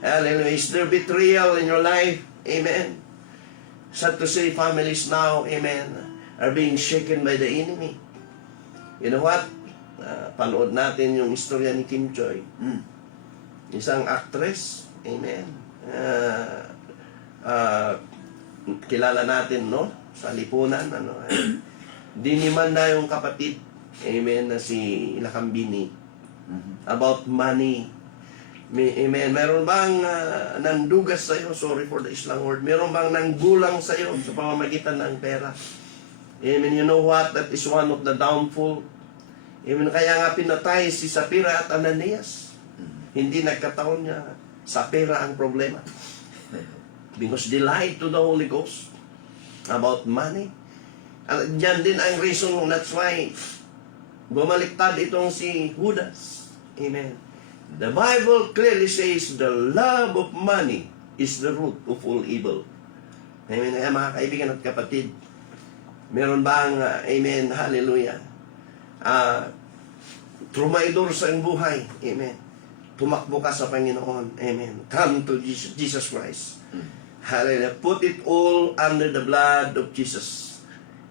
Hallelujah. Is there betrayal in your life? Amen. Sad to say, families now, amen, are being shaken by the enemy. You know what? Panood natin yung istorya ni Kim Joy. Isang actress. Amen. Kilala natin, no? Sa lipunan, ano? Diniman na yung kapatid, amen, na si Lakambini about money. Amen. Meron bang nandugas sa'yo? Sorry for the Islang word. Meron bang nanggulang sa'yo sa pamamagitan ng pera? Amen. You know what? That is one of the downfall. Amen. Kaya nga pinatay si Sapphira at Ananias. Hindi nagkataon niya. Sapphira ang problema. Because they lied to the Holy Ghost about money. At yan din ang reason, that's why bumaliktad itong si Judas. Amen. The Bible clearly says the love of money is the root of all evil. Amen. Kaya mga kaibigan at kapatid, meron bang, amen, hallelujah, trumaydor sa iyong buhay, amen, tumakbo ka sa Panginoon, amen, come to Jesus Christ, hallelujah, put it all under the blood of Jesus,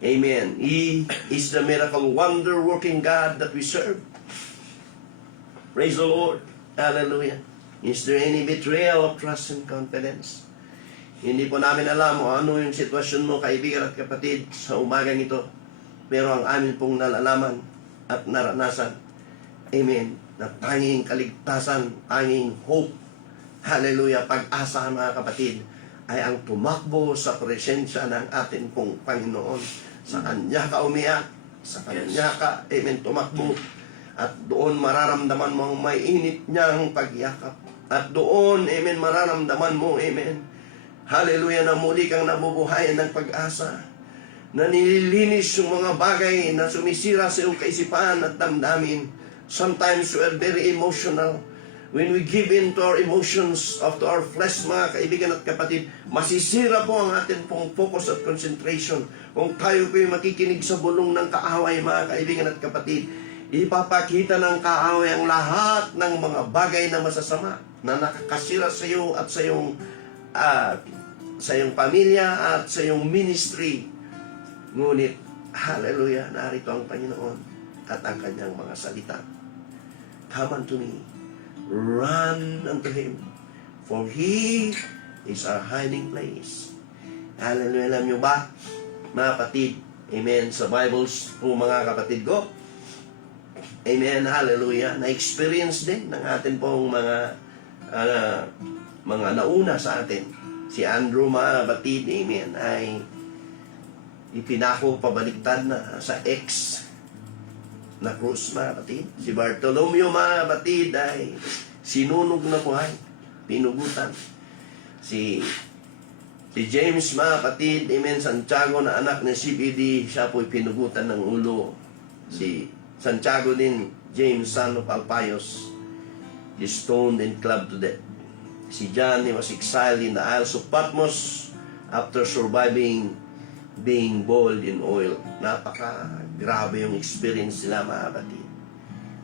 amen. He is the miracle wonder working God that we serve. Praise the Lord, hallelujah. Is there any betrayal of trust and confidence? Hindi po namin alam kung ano yung sitwasyon mo, kaibigan at kapatid, sa umagang ito. Pero ang amin pong nalalaman at naranasan, amen, na tanging kaligtasan, tanging hope, hallelujah, pag-asa, mga kapatid, ay ang tumakbo sa presensya ng ating pong Panginoon. Sa Kanya ka umiyak, sa Kanya ka, amen, tumakbo. At doon mararamdaman mo ang may init niyang pagyakap. At doon, amen, mararamdaman mo, amen, hallelujah, na muli kang nabubuhayan ng pag-asa, na nililinis yung mga bagay na sumisira sa iyong kaisipan at damdamin. Sometimes we are very emotional. When we give in to our emotions, to our flesh, mga kaibigan at kapatid, masisira po ang ating pong focus at concentration. Kung tayo po'y makikinig sa bulong ng kaaway, mga kaibigan at kapatid, ipapakita ng kaaway ang lahat ng mga bagay na masasama na nakakasira sa iyo at sa iyong pamilya at sa iyong ministry. Ngunit, hallelujah, narito ang Panginoon at ang Kanyang mga salita. Come unto me, run unto Him, for He is our hiding place. Hallelujah, alam nyo ba, mga kapatid, amen, sa Bibles po mga kapatid ko, amen, hallelujah, na-experience din ng atin pong mga nauna sa atin. Si Andrew, mga kapatid, amen, ay ipinako pabaliktad na sa X na krus, mga kapatid. Si Bartolomeo, mga kapatid, ay sinunog na buhay, pinugutan. Si James, mga kapatid, amen, Santiago na anak ni CBD, siya po'y pinugutan ng ulo. Si Santiago din, James, son of Alpaios, is stoned and clubbed to death. Si John, he was exiled in the Isles of Patmos after surviving being boiled in oil. Napaka-grabe yung experience nila, mga kapatid.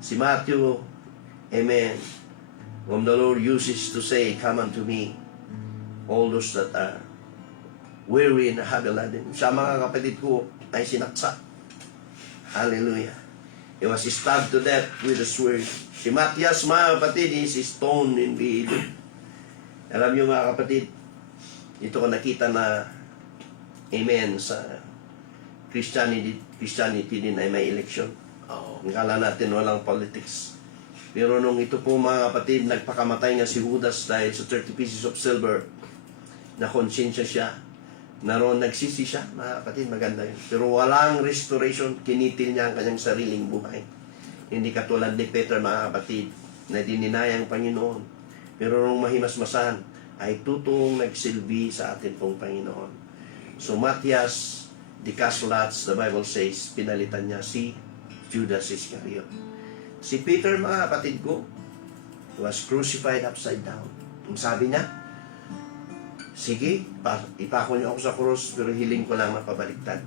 Si Matthew, amen, whom the Lord uses to say, come unto me, all those that are weary and heavy laden. Siya, mga kapatid ko, ay sinaksak. Hallelujah. He was stabbed to death with a sword. Si Matthias, mga kapatid, is stoned and beheaded. Alam niyo, mga kapatid, ito ko nakita na, amen, sa Christianity din ay may election. Ang kala natin walang politics. Pero nung ito po, mga kapatid, nagpakamatay nga si Judas dahil sa 30 pieces of silver, na konsensya siya, naroon nagsisi siya, mga kapatid, maganda yun. Pero walang restoration, kinitil niya ang kanyang sariling buhay. Hindi katulad ni Peter, mga kapatid, na dininaya ang Panginoon. Pero nung mahimasmasan, ay totoong nagsilbi sa atin pong Panginoon. So Matthias, the Casolats, the Bible says, pinalitan niya si Judas Iscariot. Si Peter, mga kapatid ko, was crucified upside down. Ang sabi niya, sige, ipako niyo ako sa krus, pero hiling ko lang mapabaliktad.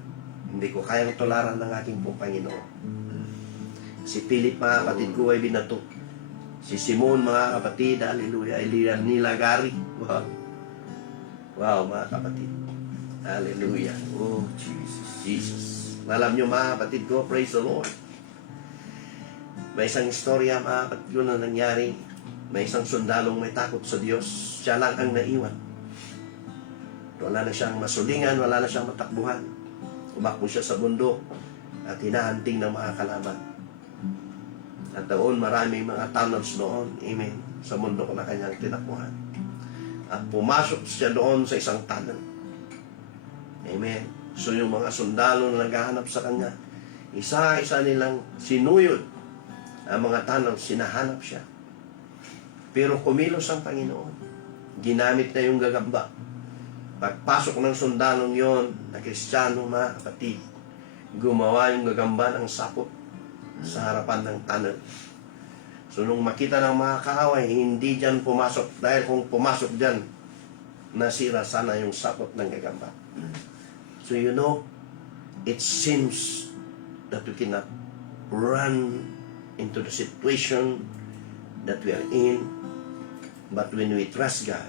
Hindi ko kayang tularan ng aking pong Panginoon. Si Philip, mga kapatid ko, ay binato. Si Simon, mga kapatid, hallelujah, ay nilagari. Wow. Wow, mga kapatid. Hallelujah. Oh, Jesus. Jesus. Alam niyo, mga kapatid ko, praise the Lord. May isang istorya, mga kapatid ko, na nangyari. May isang sundalong may takot sa Diyos. Siya lang ang naiwan. Wala na siyang masulingan, wala na siyang matakbuhan. Umakbo siya sa bundok at hinahanting ng mga kalaban. At doon maraming mga tunnels doon, amen, sa bundok na kanyang tinakbuhan. At pumasok siya doon sa isang tunnel. Amen. So yung mga sundalo na naghahanap sa kanya, isa-isa nilang sinuyod ang mga tunnels, sinahanap siya. Pero kumilos ang Panginoon. Ginamit na yung gagamba. Pagpasok ng sundalong yon na Kristiyano, mga kapatid, gumawa yung gagamba ng sapot sa harapan ng tunnel. So nung makita ng mga kaaway, hindi dyan pumasok. Dahil kung pumasok dyan, nasira sana yung sapot ng gagamba. So you know, it seems that we cannot run into the situation that we are in. But when we trust God,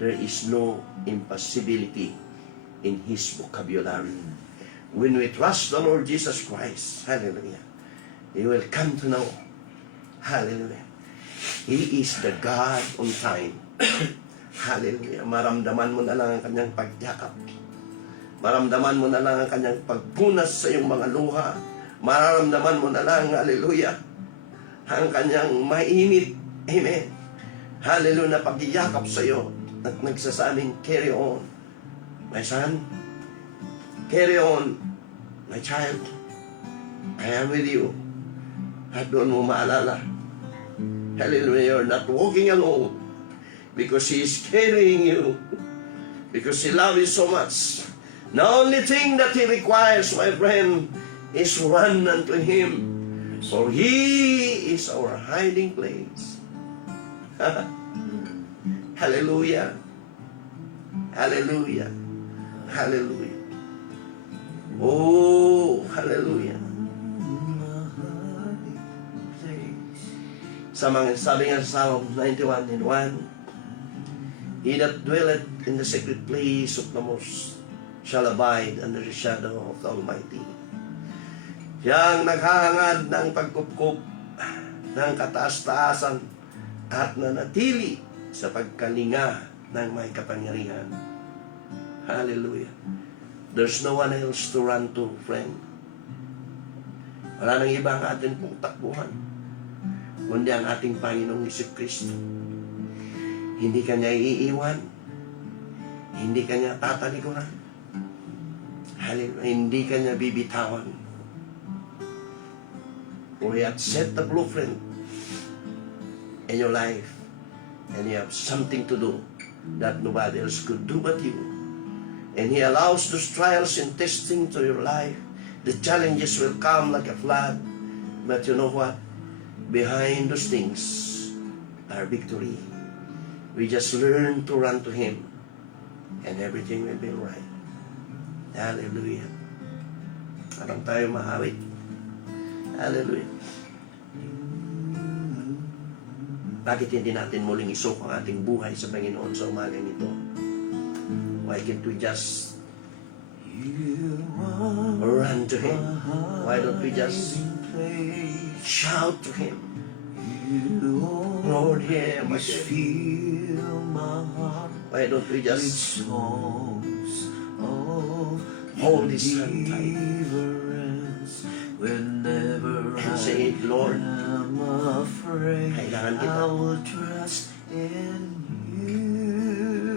there is no impossibility in His vocabulary. When we trust the Lord Jesus Christ, hallelujah, you will come to know, hallelujah, He is the God on time. Hallelujah. Maramdaman mo na lang ang kanyang pagyakap. Maramdaman mo na lang ang kanyang pagpunas sa iyong mga luha. Mararamdaman mo na lang, hallelujah, ang kanyang mainit, amen, hallelujah, na pagyakap sa iyo at nagsasabing, carry on, my son, carry on, my child, I am with you. At doon mo maalala, hallelujah, you're not walking alone because He is carrying you, because He loves you so much. The only thing that He requires, my friend, is run unto Him, for He is our hiding place. Hallelujah. Hallelujah. Hallelujah. Oh, hallelujah. Sabi nga sa Psalm 91 and 1, He that dwelleth in the secret place of the Most shall abide under the shadow of the Almighty. Yang naghahangad ng pagkupkup ng kataas-taasan at nanatili sa pagkalinga ng may kapangyarihan. Hallelujah. There's no one else to run to, friend. Wala nang iba ang ating pong takbuhan, kundi ang ating Panginoong Jesucristo. Hindi Kanya iiwan. Hindi Kanya tatalikuran. Hallelujah. Hindi Kanya bibitawan. For He had set the blueprint in your life, and you have something to do that nobody else could do but you. And He allows those trials and testing to your life. The challenges will come like a flood, but you know what? Behind those things are victory. We just learn to run to Him, and everything will be right. Hallelujah. Parang tayo mahawit. Hallelujah. Bakit hindi natin muling isok ang ating buhay sa Panginoon sa umagang ito? Why can't we just run to Him? Why don't we just shout to Him? Lord, hear my prayer. Why don't we just hold His hand tight and say, Lord, kailangan kita.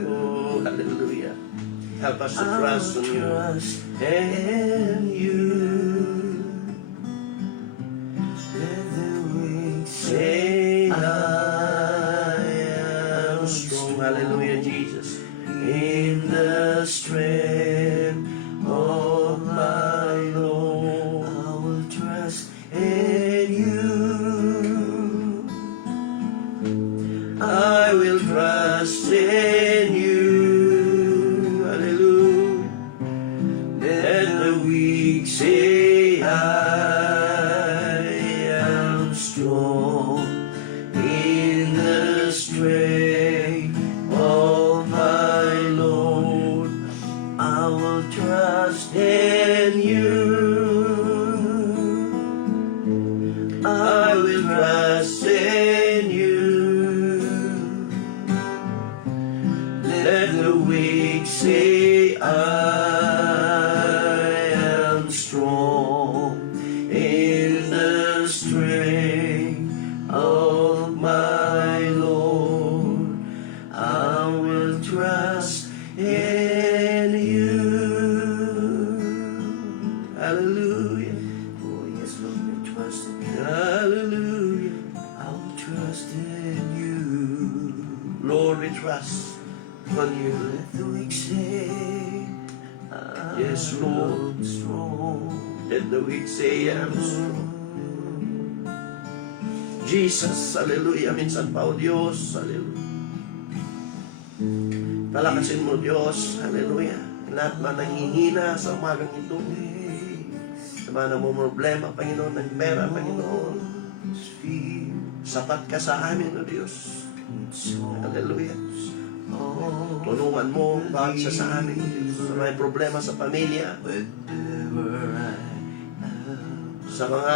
Oh, hallelujah. Help us to trust on you. And you say, I am strong. Hallelujah, Jesus. In the strength of my Lord. strong in the strength of my Lord. I will trust in you. I will trust in you. Let the weak say I am strong in the strength of my Lord. I will trust in you. Hallelujah. Oh, yes, Lord, we trust in you. Hallelujah. I will trust in you. Lord, we trust on you. Let the weak say I Yes, Lord. am strong. Let the weak say, I am strong. Jesus, hallelujah. Minsan pa, O Diyos, hallelujah. Palakasin mo, Diyos, hallelujah. Lahat na nanghihina sa umagang ito. Sa mga namumroblema, Panginoon, ng pera, Panginoon. Sapat ka sa amin, O Diyos. Hallelujah. Tulungan mo ang bawat isa sa amin. Sa may problema sa pamilya, Whenever I am sa mga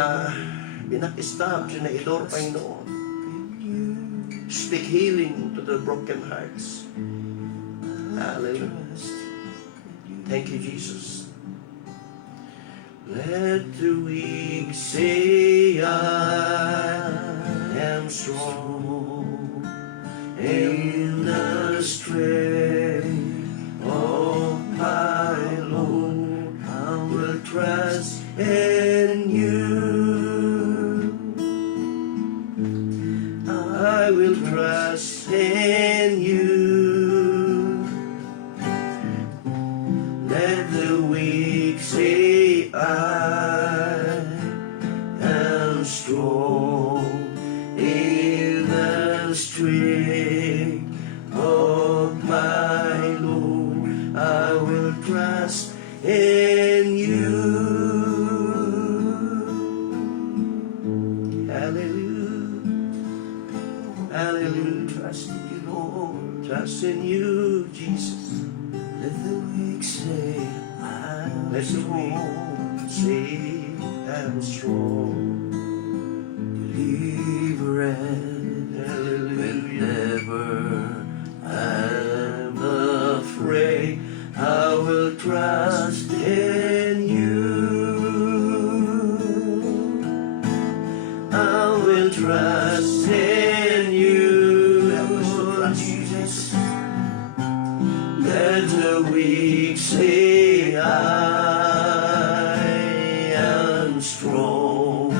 binak-stab, sinaidor, Panginoon. Speak healing to the broken hearts. Hallelujah. Thank you, Jesus. Let the weak say I am strong in the strength of my Lord. I will trust in you. I will trust in you. Let the weak say I am strong in the strength of my Lord. I will trust in you. Hallelujah. Hallelujah. Trust in you, Lord. Trust in you, Jesus. Let the weak say I'm Let the weak strong. say, I'm strong. Believer and Hallelujah. whenever I'm afraid, I will trust in you. I will trust in you. Help us to trust you, Jesus. Let the weak say I am strong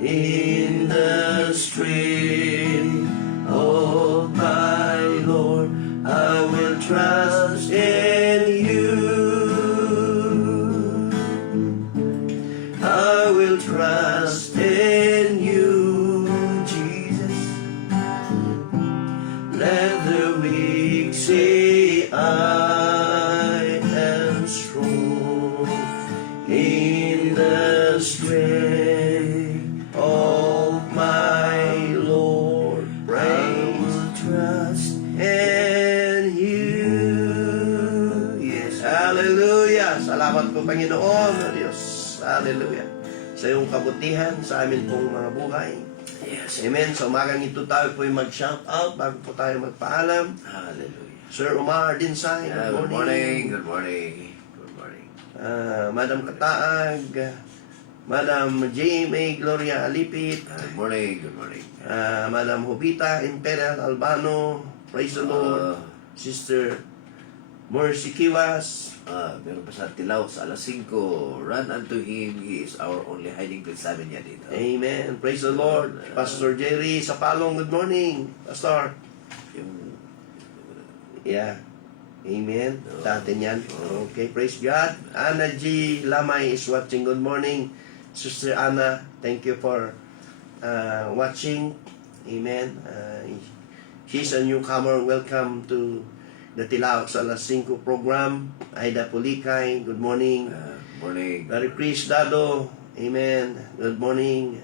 in the strength of my Lord. I will trust in you. I will trust in you, Jesus. Let the weak say I am strong in the strength of my Lord. I will trust in you. Yes. Hallelujah. Salamat po, Panginoon, O Diyos. Hallelujah. Sa iyong kabutihan, sa amin pong mga buhay. Yes. Amen. Sa umagang ito tayo po mag-shout out bago po tayo magpaalam. Hallelujah. Sir Omar Dinsay, Yeah, good morning. Good morning. Good morning. Madam Kataag, Madam J.M.A. Gloria Alipit, Good morning. Good morning. Madam Hubita Imperial Albano, praise the Lord. Sister Mercy Kiwas, Meron pa sa Tilaw sa alas 5. Run unto Him. He is our only hiding place. Sabi niya dito. amen, praise the Lord. Pastor Jerry Sapalong, good morning. Pastor, Yung, yeah, amen. Sa atin yan. Okay, praise God. Anna G. Lamay is watching, good morning. Sister Anna, thank you for watching. Amen. She's a newcomer. Welcome to the Tilaw sa alas 5 program. Aida Pulikay, good morning. morning. Larry Priest Dado, amen. Good morning.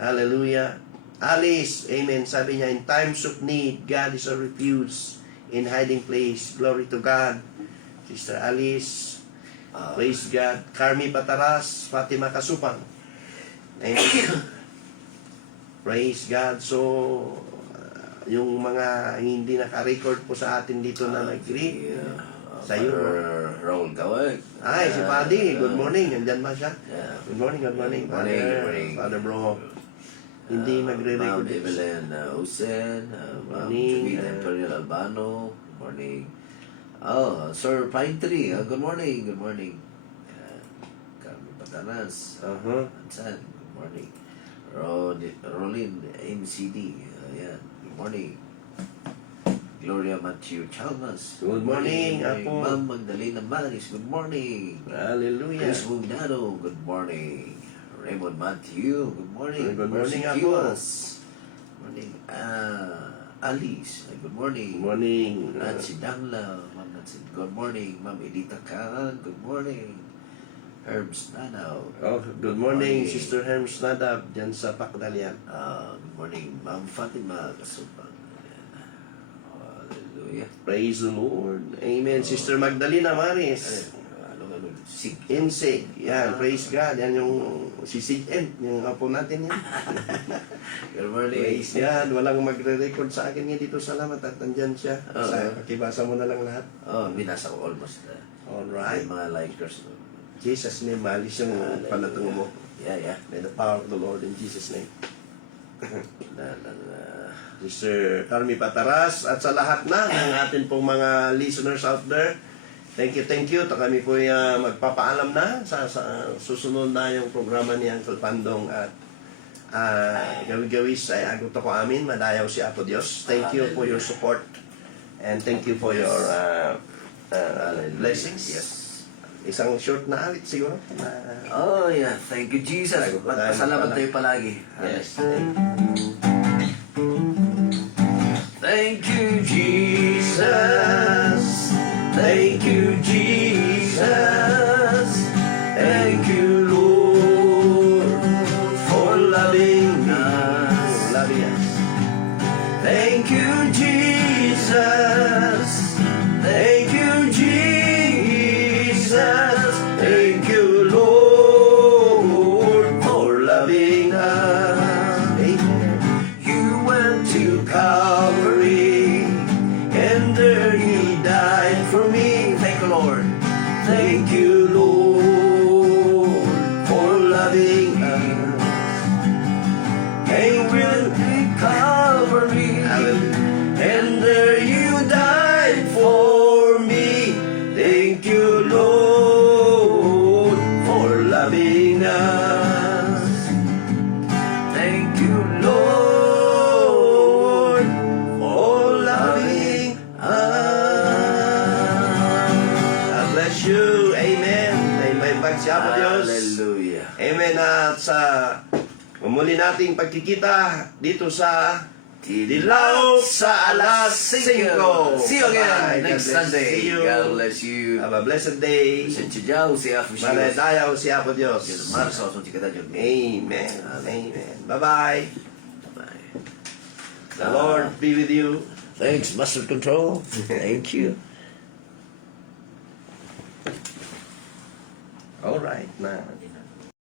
Hallelujah. Alice, amen. Sabi niya, in times of need, God is a refuge in hiding place. Glory to God. Sister Alice, praise God. Carmi Pataras, Fatima Kasupang. Amen. Praise God. So, yung mga hindi naka-record po sa atin dito na nag-greet, sa'yo. Raul Kawag. Ay, si Paddy, good morning. Nandyan ba siya? Yeah. Good morning, good morning. Good morning, Father, good morning. Father Bro. Hindi magre-record. Ma'am Evelyn Usen, Ma'am Morning, Jovita Imperial Albano, good morning. Oh, Sir Pine Tree, good morning, good morning. Carmen Patanas, Ansan, good morning. Rolin MCD, yan, good morning. Gloria Matthew Chalmas, Good morning, Apo. Ma'am Magdalena Maris, good morning. Hallelujah. Chris Bundado, good morning. Raymond Matthew, good morning. Good morning, Mercy Apo. Kiwas. Morning. Alice, good morning. Good morning. Nancy Dangla, Ma'am Nancy, good morning. Ma'am Edita Kaan, good morning. Herbs Nanaw. Oh, good morning, Sister Herms Nadab, dyan sa Pakdalian. Good morning, Ma'am Fatima Kasupang. Hallelujah. Praise the Lord. Amen. Sister Magdalena Maris. Sig. Insig. Yan, praise God. Yan yung si Sig N. Yung apo natin yan. Good morning. Praise God. Walang magre-record sa akin ngayon dito. Salamat at nandyan siya. Pakibasa mo na lang lahat. Binasa ko almost. Alright. Mga likers. Jesus' name, malis yung palatungo mo. Yeah. May the power of the Lord in Jesus' name. Sister Carmi Pataras at sa lahat na ng atin pong mga listeners out there. Thank you. Ta kami po magpapaalam na sa susunod na yung programa ni Uncle Pandong at gawis ay agot ako amin, madayaw si Apo Diyos. Thank you for your support and thank you for your blessings. Yes. Isang short na alit siguro. Yeah. Thank you, Jesus. Salamat tayo palagi. Yes. Thank you, Jesus. Thank you, Jesus. Thank you, Lord, for loving us. Thank you, Jesus. Thank you, Jesus. Thank you, Lord, for loving us. You went to Calvary, and there you died for me. Thank you, Lord. Thank you, Lord, for loving us. And when you Calvary, and there you died for me. Thank you, Lord, for loving us. Thank you, Lord, for loving us. God bless you. Amen. May pagsiya po Diyos. Hallelujah. Amen. At sa muli nating pagkikita dito sa Dilaw sa alas 5. See you again Bye. next God bless. Sunday. See you. God bless you. Have a blessed day. Sensyaw siya for sure. Maladayaw si Apo Diyos. Marso sa chikata dyan. Amen. Amen. Bye-bye. Bye. The Lord be with you. Thanks, Master Control. Thank you. All right. Na.